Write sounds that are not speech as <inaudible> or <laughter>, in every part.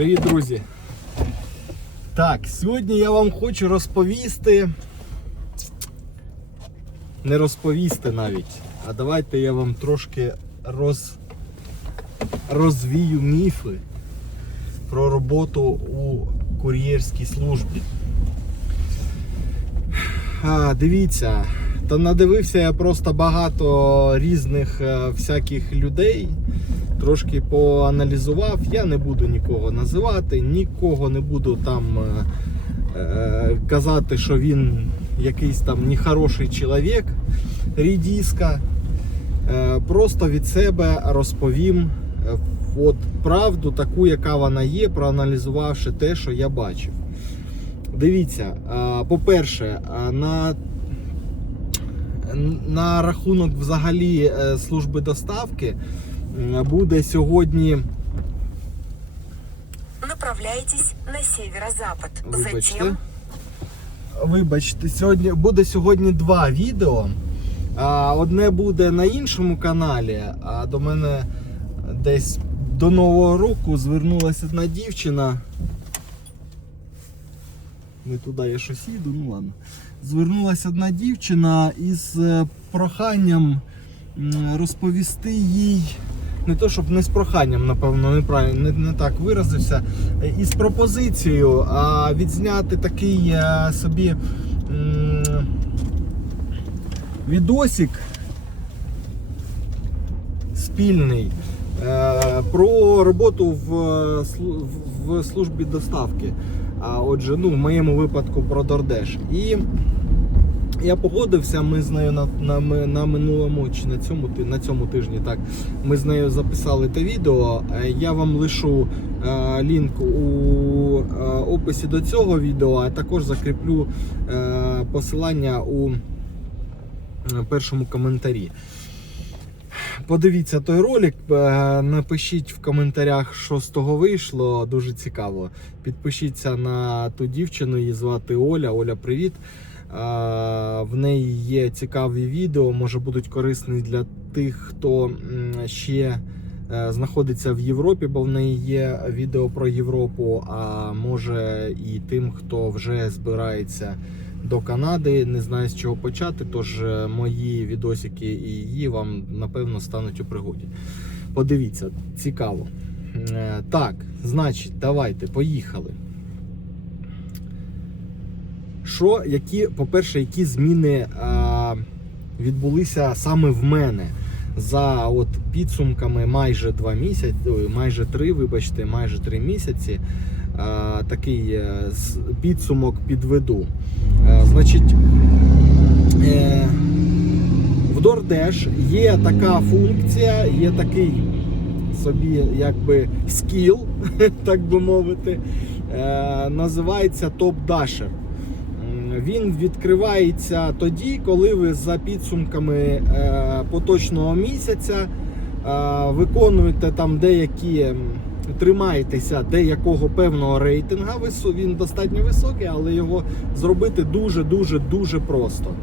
Привіт, друзі! Так, сьогодні я вам хочу розповісти. Не розповісти навіть, а давайте я вам трошки роз... розвію міфи про роботу у кур'єрській службі. А, дивіться, та надивився я просто багато різних е, всяких людей. Трошки поаналізував. Я не буду нікого називати, нікого не буду там е, е, казати, що він якийсь там нехороший чоловік, рідіска. Е, просто від себе розповім е, от правду, таку, яка вона є, проаналізувавши те, що я бачив. Дивіться, е, по-перше, на на рахунок взагалі служби доставки буде сьогодні. Направляйтесь на северо-запад. Вибачте. Затем Вибачте, сьогодні буде сьогодні два відео. Одне буде на іншому каналі, а до мене десь до Нового року звернулася одна дівчина. Не туди я щось їду, ну ладно. Звернулася одна дівчина із е, проханням розповісти їй. Не то, щоб не з проханням, напевно, неправильно, не, не так виразився. е, Із пропозицією а, відзняти такий е, собі м, відосик спільний е, про роботу в, в службі доставки. А отже, ну, в моєму випадку про Дордеш. І я погодився, ми з нею на, на, на минулому чи на цьому, на цьому тижні так, ми з нею записали те відео. Е, Я вам лишу е, лінк у е, описі до цього відео, а також закріплю е, посилання у е, першому коментарі. Подивіться той ролик, е, напишіть в коментарях, що з того вийшло. Дуже цікаво. Підпишіться на ту дівчину, її звати Оля. Оля, привіт. В неї є цікаві відео, може будуть корисні для тих, хто ще е, знаходиться в Європі, бо в неї є відео про Європу. А може і тим, хто вже збирається до Канади, не знаю з чого почати. Тож е, мої відосики і її вам напевно стануть у пригоді. Подивіться, цікаво. Е, Так, значить, давайте, поїхали. Що, які, по-перше, які зміни а, відбулися саме в мене за от підсумками майже два місяці, майже три, вибачте, майже три місяці. А, такий е, підсумок підведу. Е, значить, е, в DoorDash є така функція, є такий собі якби скіл, <laughs> так би мовити, е, називається. М, Він відкривається тоді, коли ви за підсумками е, поточного місяця е, виконуєте там деякі. Тримаєтеся деякого певного рейтинга, він достатньо високий, але його зробити дуже дуже просто.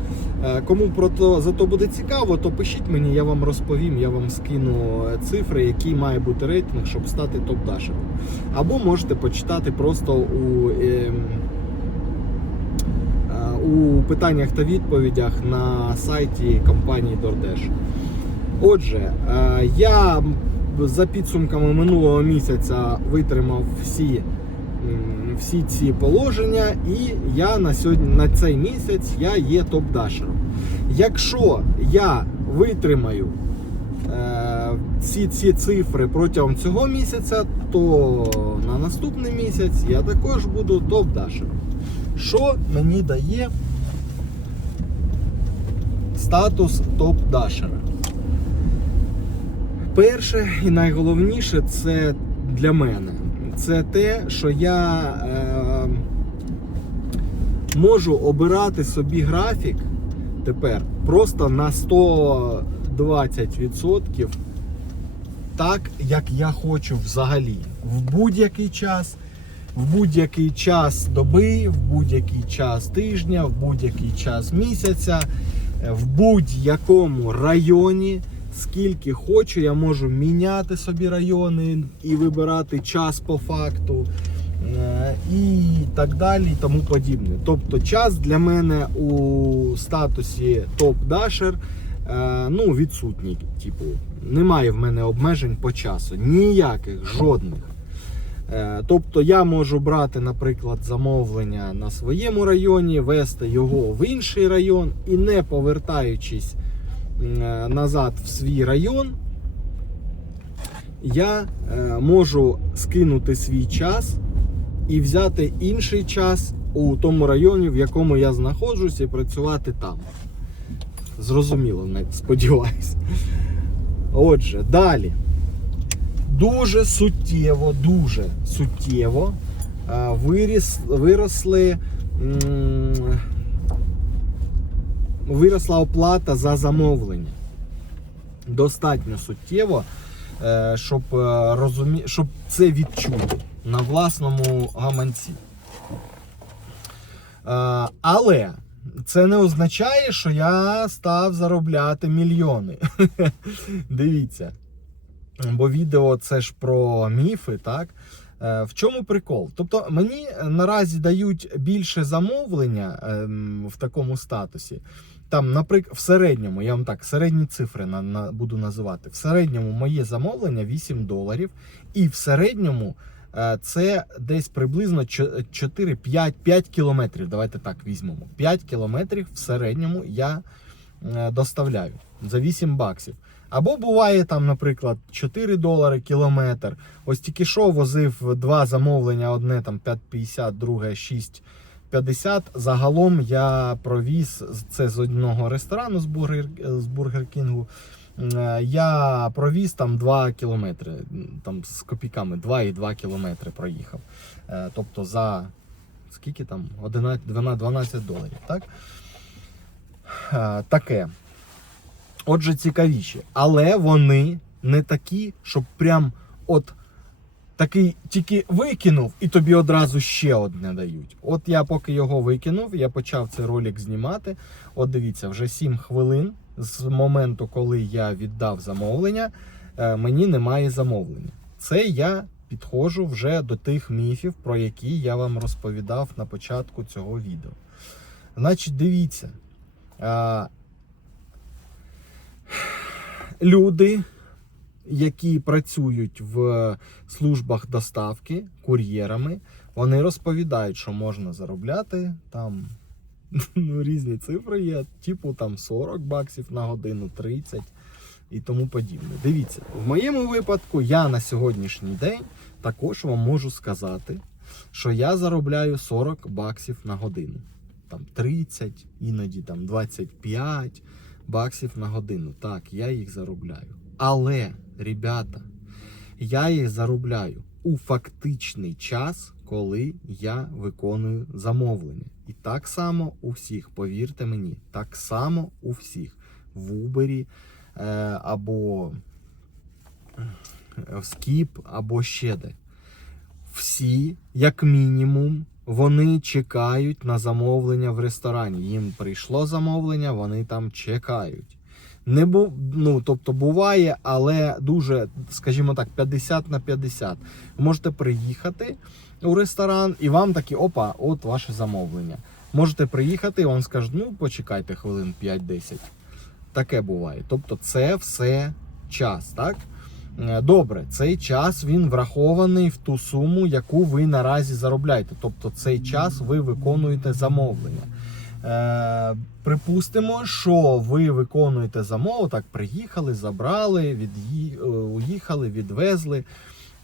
Е, Кому про то за то буде цікаво, то пишіть мені, я вам розповім, я вам скину цифри, який має бути рейтинг, щоб стати топ-дашером. Або можете почитати просто у, ем, у питаннях та відповідях на сайті компанії DoorDash. Отже, е, я за підсумками минулого місяця витримав всі, всі ці положення, і я на сьогодні на цей місяць я є топ-дашером. Якщо я витримаю е, ці, ці цифри протягом цього місяця, то на наступний місяць я також буду топ-дашером. Що мені дає статус топ-дашера? Перше і найголовніше це для мене. Це те, що я е, можу обирати собі графік тепер просто на 120% так, як я хочу взагалі. В будь-який час, в будь-який час доби, в будь-який час тижня, в будь-який час місяця, е, в будь-якому районі скільки хочу, я можу міняти собі райони і вибирати час по факту. е, І так далі, і тому подібне. Тобто час для мене у статусі топ-дашер е, ну, відсутній. Типу, немає в мене обмежень по часу. Ніяких, жодних. Е, Тобто я можу брати, наприклад, замовлення на своєму районі, вести його в інший район і не повертаючись е, назад в свій район, я е, можу скинути свій час і взяти інший час у тому районі, в якому я знаходжусь, і працювати там. Зрозуміло, сподіваюсь. Отже, далі дуже суттєво, дуже суттєво е, виріс, виросли, виросла оплата за замовлення. Достатньо суттєво, е, щоб, е, розумі... щоб це відчути на власному гаманці. Але це не означає, що я став заробляти мільйони. <laughs> Дивіться. Бо відео це ж про міфи, так? Е, В чому прикол? Тобто мені наразі дають більше замовлення ем, в такому статусі. Там, наприклад, в середньому, я вам так, середні цифри на, на, буду називати. В середньому моє замовлення 8 доларів, і в середньому е, це десь приблизно 4, 5, 5 кілометрів. Давайте так візьмемо. 5 кілометрів в середньому я е, доставляю за 8 баксів. Або буває там, наприклад, 4 долари кілометр. Ось тільки що возив два замовлення: одне там 5,50, друге 6,50. Загалом я провіз це з одного ресторану з бургер, з бургер Кінгу. Е, Я провіз там 2 кілометри, там з копійками 2,2 кілометри проїхав. Е, Тобто за скільки там? 11, 12, 12 доларів. Так? Е, Таке. Отже, цікавіші. Але вони не такі, щоб прям от такий тільки викинув і тобі одразу ще одне дають. От я поки його викинув, я почав цей ролик знімати. От дивіться, вже 7 хвилин з моменту, коли я віддав замовлення, е, мені немає замовлення. Це я підходжу вже до тих міфів, про які я вам розповідав на початку цього відео. Значить, дивіться. Люди, які працюють в службах доставки кур'єрами, вони розповідають, що можна заробляти там <laughs> ну, різні цифри є, типу там 40 баксів на годину, 30 і тому подібне. Дивіться, в моєму випадку я на сьогоднішній день також вам можу сказати, що я заробляю 40 баксів на годину. Там 30, іноді там 25 баксів на годину. Так, я їх заробляю. Але, ребята, я їх заробляю у фактичний час, коли я виконую замовлення. І так само у всіх, повірте мені, так само у всіх. В Uber е, або в Skip, або ще де. Всі, як мінімум, вони чекають на замовлення в ресторані. Їм прийшло замовлення, вони там чекають. Не бу... ну, тобто буває, але дуже, скажімо так, 50 на 50. Ви можете приїхати у ресторан, і вам такі, опа, от ваше замовлення. Можете приїхати, і вам скажуть, ну почекайте хвилин 5-10. Таке буває. Тобто, це все час, так? Е, Добре, цей час він врахований в ту суму, яку ви наразі заробляєте. Тобто цей час ви виконуєте замовлення. Е, припустимо, що ви виконуєте замову, так приїхали, забрали, від'ї... е, уїхали, відвезли.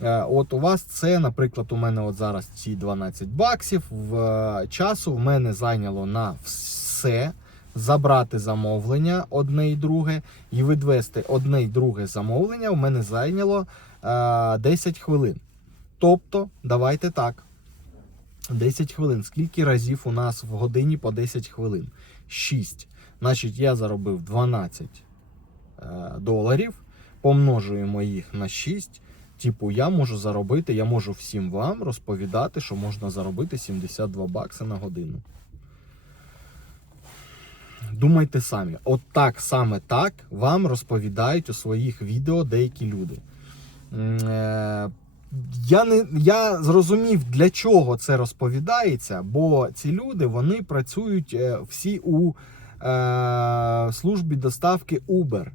Е, От у вас це, наприклад, у мене от зараз ці 12 баксів. В е, часу в мене зайняло на все забрати замовлення одне і друге, і відвести одне і друге замовлення. У мене зайняло е, 10 хвилин. Тобто, давайте так. 10 хвилин. Скільки разів у нас в годині по 10 хвилин? 6. Значить, я заробив 12 е, доларів. Помножуємо їх на 6. Типу, я можу заробити, я можу всім вам розповідати, що можна заробити 72 бакси на годину. Думайте самі. От так саме так вам розповідають у своїх відео деякі люди. Е, Я, не, я зрозумів, для чого це розповідається, бо ці люди вони працюють е, всі у е, службі доставки Uber.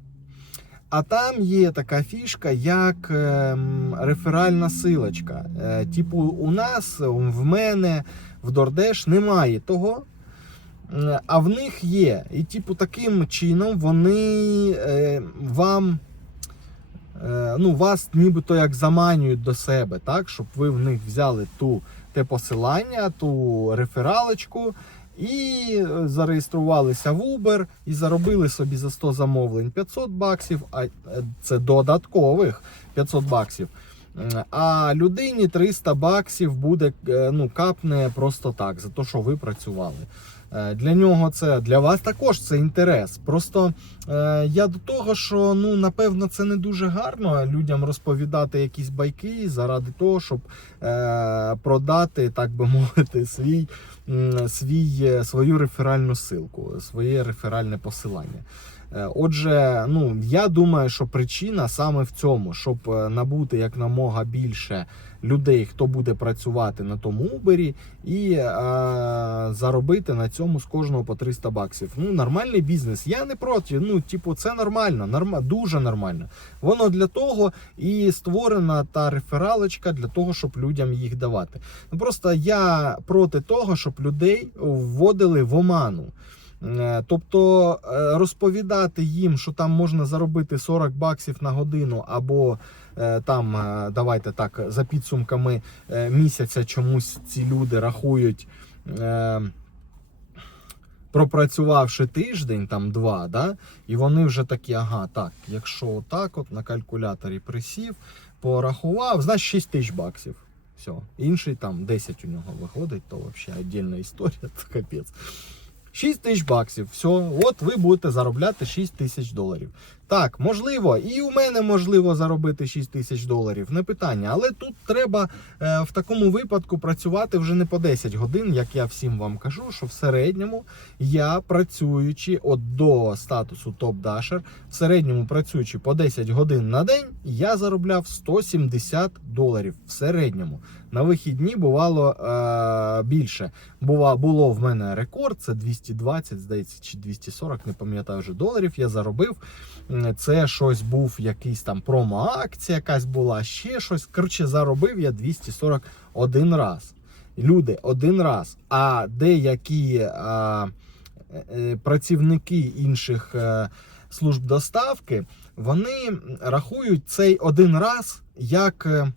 А там є така фішка, як ем, реферальна силочка. Е, типу, у нас, в мене, в Дордеш немає того. Е, А в них є. І, типу, таким чином вони е, вам. е, Ну, вас нібито як заманюють до себе, так? щоб ви в них взяли ту, те посилання, ту рефералочку і е, зареєструвалися в Uber і заробили собі за 100 замовлень 500 баксів, а це додаткових 500 баксів. А людині 300 баксів буде ну, капне просто так, за те, що ви працювали. Е, Для нього це для вас також це інтерес. Просто е, я до того, що ну напевно це не дуже гарно людям розповідати якісь байки заради того, щоб е, продати, так би <laughs> мовити, свій, свій, свою реферальну силку, своє реферальне посилання. Е, Отже, ну я думаю, що причина саме в цьому, щоб е, набути якнамога більше людей, хто буде працювати на тому Uber, і е, заробити на цьому з кожного по 300 баксів. Ну, нормальний бізнес. Я не проти. Ну, типу, це нормально, норма, дуже нормально. Воно для того і створена та рефералочка для того, щоб людям їх давати. Ну просто я проти того, щоб людей вводили в оману. Е, Тобто е, розповідати їм, що там можна заробити 40 баксів на годину, або е, там, давайте так, за підсумками місяця чомусь ці люди рахують. Пропрацювавши тиждень, там два, да, і вони вже такі, ага, так, якщо отак от на калькуляторі присів, порахував, значить 6 тисяч баксів. Все. Інший там 10 у нього виходить, то взагалі віддільна історія, <laughs> це капець. 6 тисяч баксів. Все, от ви будете заробляти 6 тисяч доларів. Так, можливо, і у мене можливо заробити 6 тисяч доларів, не питання. Але тут треба е, в такому випадку працювати вже не по 10 годин, як я всім вам кажу, що в середньому я працюючи от до статусу топ-дашер, в середньому працюючи по 10 годин на день, я заробляв 170 доларів в середньому. На вихідні бувало е, більше. Бува, було в мене рекорд, це 220, здається, чи 240, не пам'ятаю вже доларів. Я заробив. Це щось був якийсь там промо-акція, якась була, ще щось. Коротше, заробив я 241 раз. Люди, один раз. А деякі а, е, е, працівники інших е, служб доставки, вони рахують цей один раз як. е,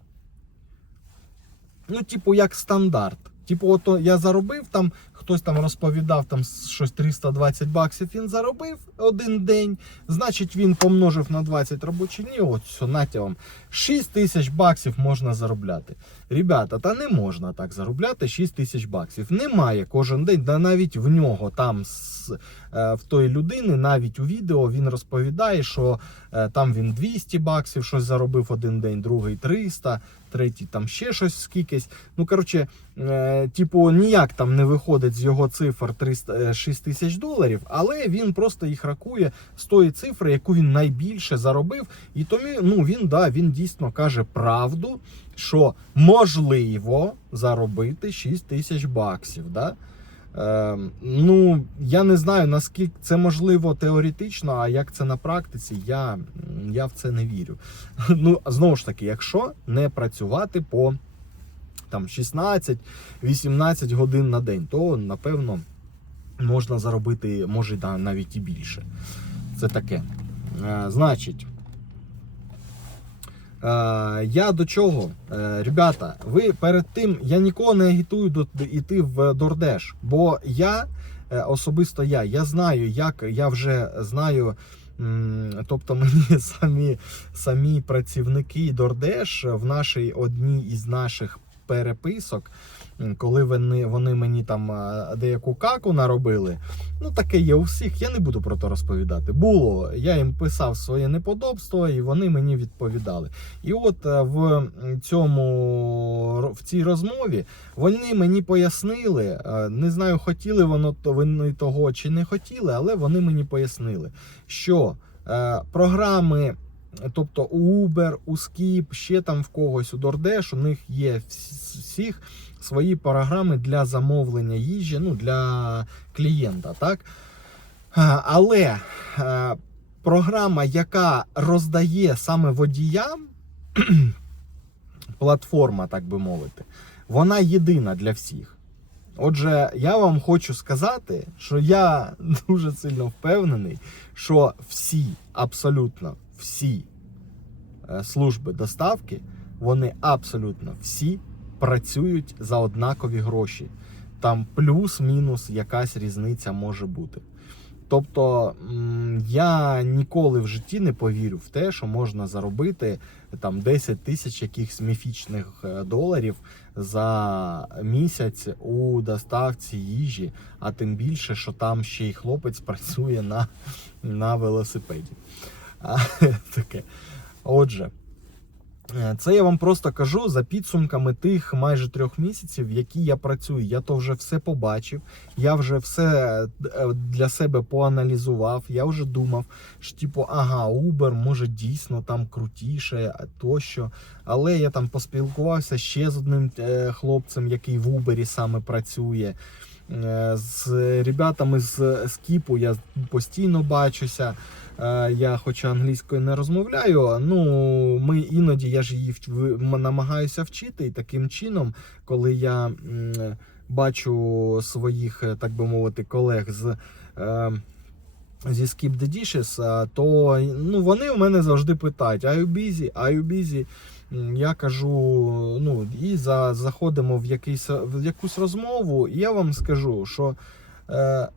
ну, типу, як стандарт. Типу, ото я заробив там, хтось там розповідав там щось 320 баксів він заробив один день. Значить, він помножив на 20 робочі дні. От все, нате вам 6 тисяч баксів можна заробляти. Ребята, та не можна так заробляти 6 тисяч баксів. Немає кожен день, да навіть в нього там з, е, в тої людини, навіть у відео він розповідає, що е, там він 200 баксів щось заробив один день, другий 300, третій там ще щось скількись. Ну, коротше, е, типу, ніяк там не виходить з його цифр 300, е, 6 тисяч доларів, але він просто їх рахує з тої цифри, яку він найбільше заробив. І тому ну, він, да, він дійсно каже правду, що можливо заробити 6 тисяч баксів. Да? Е, ну, я не знаю, наскільки це можливо теоретично, а як це на практиці, я, я в це не вірю. <laughs> Ну, знову ж таки, якщо не працювати по там 16-18 годин на день, то напевно можна заробити, може навіть і більше. Це таке. Е, значить. Е, я до чого? Е, ребята, ви перед тим я нікого не агітую йти в Дордеш, бо я е, особисто я, я знаю, як я вже знаю. Тобто мені <laughs> самі, самі працівники Дордеш в нашій одній із наших переписок, коли вони, вони мені там деяку каку наробили. Ну, таке є у всіх, я не буду про це розповідати. Було, я їм писав своє неподобство, і вони мені відповідали. І от е, в цьому в цій розмові вони мені пояснили, е, не знаю, хотіли воно вони того чи не хотіли, але вони мені пояснили, що е, програми. Тобто у Uber, у Skip, ще там в когось, у DoorDash, у них є всіх свої програми для замовлення їжі, ну для клієнта, так? Але е, програма, яка роздає саме водіям, <clears throat> платформа, так би мовити, вона єдина для всіх. Отже, я вам хочу сказати, що я <laughs> дуже сильно впевнений, що всі, абсолютно всі е, служби доставки, вони абсолютно всі працюють за однакові гроші. Там плюс-мінус якась різниця може бути. Тобто я ніколи в житті не повірю в те, що можна заробити там 10 тисяч якихось міфічних е, доларів за місяць у доставці їжі, а тим більше, що там ще й хлопець працює на, на велосипеді. А, <laughs> таке. Отже, це я вам просто кажу за підсумками тих майже трьох місяців, які я працюю. Я то вже все побачив, я вже все е, для себе поаналізував. Я вже думав, що типу, ага, Uber може дійсно там крутіше, тощо. Але я там поспілкувався ще з одним е, хлопцем, який в Uber саме працює. Е, З ребятами з Скіпу я постійно бачуся. Е, Я, хоча англійською не розмовляю, ну ми іноді я ж її намагаюся вчити, і таким чином, коли я бачу своїх, е, так би мовити, колег з. Зі Skip the Dishes, то ну, вони в мене завжди питають: Are you busy? Are you busy? Я кажу, ну і за, заходимо в, якийсь, в якусь розмову, і я вам скажу, що е,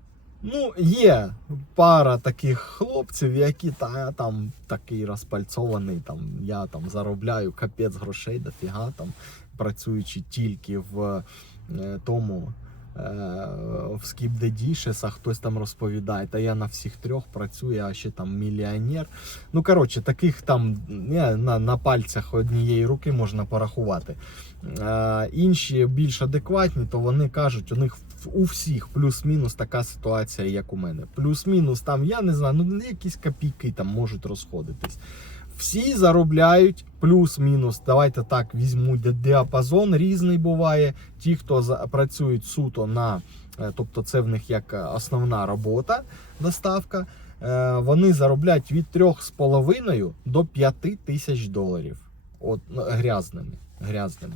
ну, є пара таких хлопців, які та, там такий розпальцований, там, я там заробляю капець грошей дофіга, там, працюючи тільки в е, тому. В а хтось там розповідає, та я на всіх трьох працюю, а ще там мільйонер. Ну, коротше, таких там на, на пальцях однієї руки можна порахувати. Е, інші більш адекватні, то вони кажуть, у них у всіх плюс-мінус така ситуація, як у мене. Плюс-мінус там, я не знаю, ну якісь копійки там можуть розходитись. Всі заробляють плюс-мінус. Давайте так візьму діапазон різний буває. Ті, хто працюють суто на, е, тобто це в них як е, основна робота, доставка. е, Вони заробляють від 3,5 до 5 тисяч доларів. От ну, грязними. грязними.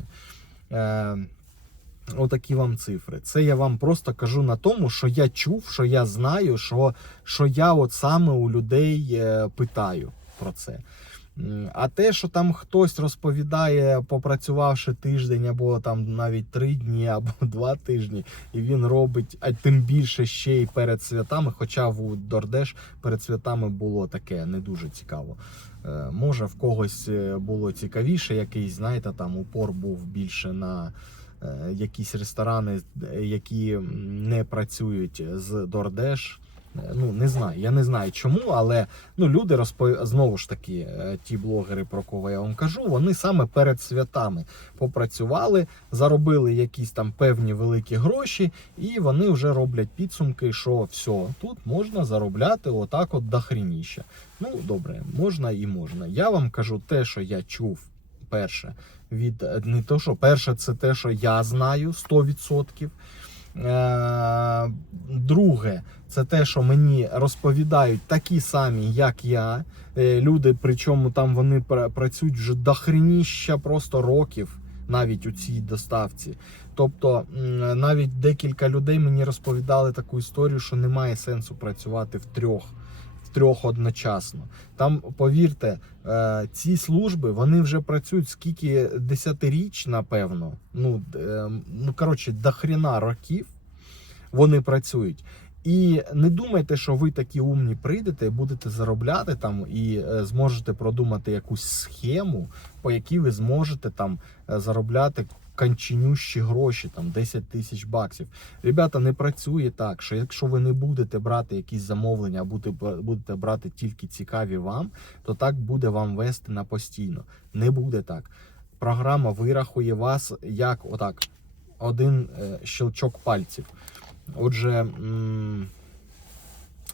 Отакі вам цифри. Це я вам просто кажу на тому, що я чув, що я знаю, що, що я от саме у людей питаю про це. А те, що там хтось розповідає, попрацювавши тиждень або там навіть три дні, <laughs> або два тижні, і він робить, а тим більше ще й перед святами, хоча в Дордеш перед святами було таке не дуже цікаво. Е, Може, в когось е, було цікавіше, якийсь, знаєте, там упор був більше на е, якісь ресторани, які не працюють з Дордеш. Е, Ну, не знаю, я не знаю чому, але ну, люди розпов... знову ж таки, е, ті блогери, про кого я вам кажу, вони саме перед святами попрацювали, заробили якісь там певні великі гроші, і вони вже роблять підсумки, що все, тут можна заробляти отак от дохрініще. Ну, добре, можна і можна. Я вам кажу те, що я чув перше. Від не то, що перше, це те, що я знаю 100%. Е, друге, це те, що мені розповідають такі самі, як я. Е, Люди, причому там вони працюють вже дохреніща просто років навіть у цій доставці. Тобто навіть декілька людей мені розповідали таку історію, що немає сенсу працювати в трьох. Трьох одночасно. Там, повірте, е, ці служби вони вже працюють скільки десятиріч, напевно. Ну, е, ну коротше, до хрена років вони працюють. І не думайте, що ви такі умні прийдете будете заробляти там і е, зможете продумати якусь схему, по якій ви зможете там заробляти конченющі гроші, там 10 тисяч баксів. Ребята, не працює так, що якщо ви не будете брати якісь замовлення, а будете, брати тільки цікаві вам, то так буде вам вести на постійно. Не буде так. Програма вирахує вас як отак, один е, щелчок пальців. Отже,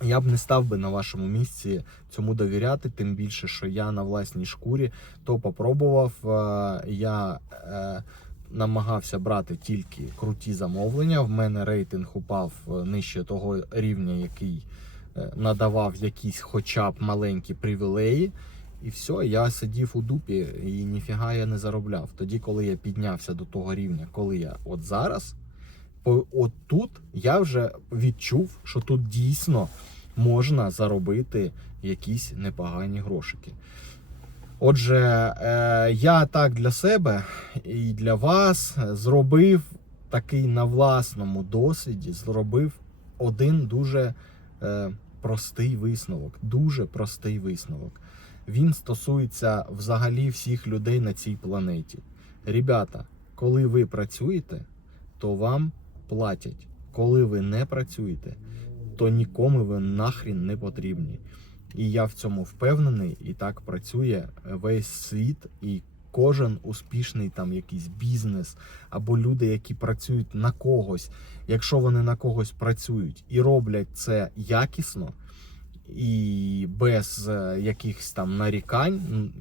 я б не став би на вашому місці цьому довіряти, тим більше, що я на власній шкурі то попробував. Е, Я е, намагався брати тільки круті замовлення. В мене рейтинг упав е, нижче того рівня, який е, надавав якісь хоча б маленькі привілеї. І все, я сидів у дупі і ніфіга я не заробляв. Тоді, коли я піднявся до того рівня, коли я от зараз, от тут я вже відчув, що тут дійсно можна заробити якісь непогані грошики. Отже, е, я так для себе і для вас зробив такий на власному досвіді, зробив один дуже е, простий висновок. Дуже простий висновок. Він стосується взагалі всіх людей на цій планеті. Ребята, коли ви працюєте, то вам платять. Коли ви не працюєте, то нікому ви нахрін не потрібні. І я в цьому впевнений, і так працює весь світ, і кожен успішний там якийсь бізнес або люди, які працюють на когось, якщо вони на когось працюють і роблять це якісно і без е, якихось там нарікань,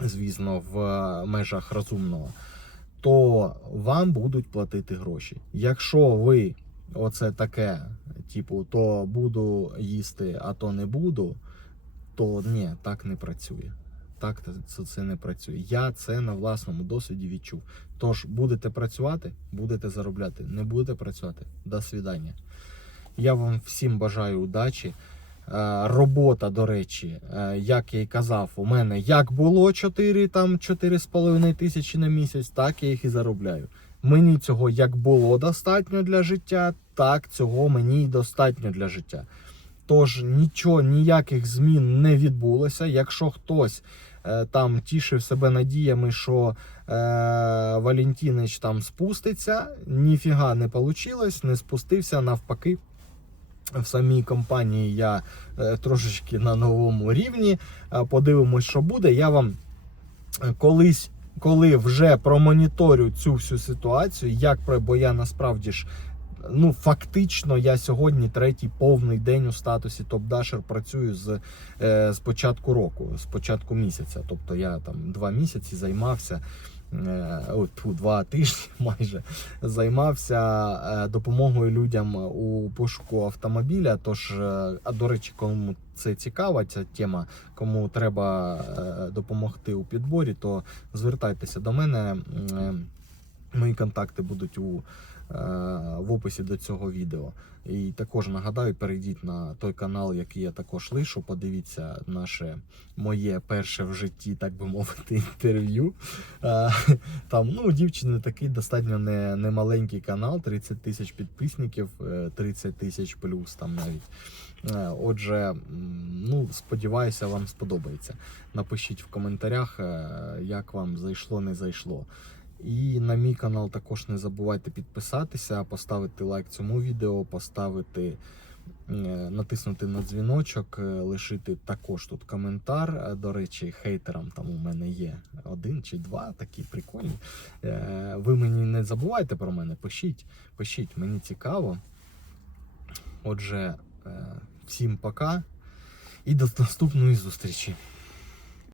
звісно, в е, межах розумного, то вам будуть платити гроші. Якщо ви оце таке, типу, то буду їсти, а то не буду, то ні, так не працює. Так це, це не працює. Я це на власному досвіді відчув. Тож будете працювати, будете заробляти. Не будете працювати. До свидання. Я вам всім бажаю удачі. Е, Робота, до речі, е, як я й казав, у мене як було 4 там 4,5 тисячі на місяць, так я їх і заробляю. Мені цього як було достатньо для життя, так цього мені й достатньо для життя. Тож нічого, ніяких змін не відбулося. Якщо хтось е, там тішив себе надіями, що е, Валентинич там спуститься, ніфіга не вийшло, не спустився навпаки. В самій компанії я е, трошечки на новому рівні. Е, Подивимось, що буде. Я вам е, колись, коли вже промоніторю цю всю ситуацію, як про- бо я насправді ж. Ну, фактично, я сьогодні третій повний день у статусі топ-дашер працюю з, е, з початку року, з початку місяця. Тобто я там два місяці займався, е, от, два тижні <laughs> майже займався е, допомогою людям у пошуку автомобіля. Тож, а до речі, кому це цікава, ця тема, кому треба допомогти у підборі, то звертайтеся до мене. Мої контакти будуть у, в описі до цього відео. І також нагадаю, перейдіть на той канал, який я також лишу. Подивіться наше моє перше в житті, так би мовити, <laughs> інтерв'ю. Е, Там ну, дівчини такий достатньо не, не маленький канал, 30 тисяч підписників, е, 30 тисяч плюс там навіть. Е, Отже, ну сподіваюся, вам сподобається. Напишіть в коментарях, е, як вам зайшло, не зайшло. І на мій канал також не забувайте підписатися, поставити лайк цьому відео, поставити, е, натиснути на дзвіночок, е, лишити також тут коментар. Е, До речі, хейтерам там у мене є один чи два такі прикольні. Ви мені не забувайте про мене, пишіть, пишіть, мені цікаво. Отже, всім пока і до наступної зустрічі.